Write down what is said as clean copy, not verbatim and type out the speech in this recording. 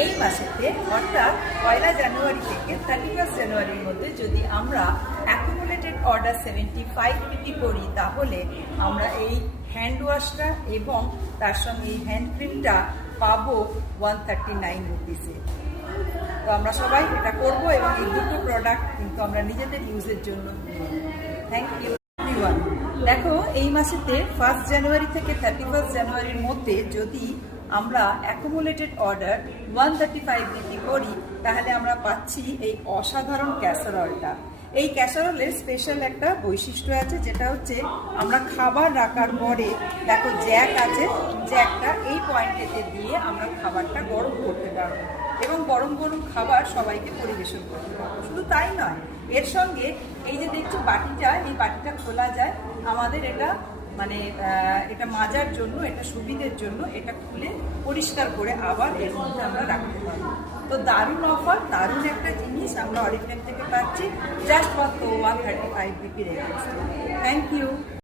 এই মাসেতে অর্থাৎ 1 জানুয়ারি থেকে 31 জানুয়ারির মধ্যে যদি আমরা অ্যাকুমুলেটেড অর্ডার 75 পিপি করি, তাহলে আমরা এই হ্যান্ড ওয়াশটা এবং তার সঙ্গে এই হ্যান্ড ক্রিমটা পাবো 139 রুপিসে। তো আমরা সবাই এটা করবো এবং এই দুটো প্রোডাক্ট কিন্তু আমরা নিজেদের ইউজের জন্য। Thank you everyone. দেখো, এই মাসেতে 1 জানুয়ারি থেকে 31 জানুয়ারির মধ্যে যদি আমরা অ্যাকুমুলেটেড অর্ডার 135 বিক্রি করি, তাহলে আমরা পাচ্ছি এই অসাধারণ ক্যাসারোলটা। এই ক্যাসারোলের স্পেশাল একটা বৈশিষ্ট্য আছে, যেটা হচ্ছে আমরা খাবার রাখার পরে দেখো জ্যাক আছে, জ্যাকটা এই পয়েন্টেতে দিয়ে আমরা খাবারটা গরম করতে পারবো এবং গরম গরম খাবার সবাইকে পরিবেশন করতে পারবো। শুধু তাই নয়, এর সঙ্গে এই যে দেখছো বাটিটা, এই বাটিটা খোলা যায়। আমাদের এটা এটা মাজার জন্য, এটা সুবিধের জন্য এটা খুলে পরিষ্কার করে আবার এর মধ্যে আমরা রাখতে পারবো। তো দারুণ অফার, দারুণ একটা জিনিস আমরা অরিফ্লেম থেকে পাচ্ছি, জাস্ট মাত্র 135 বিপি রেখেছি। Thank you.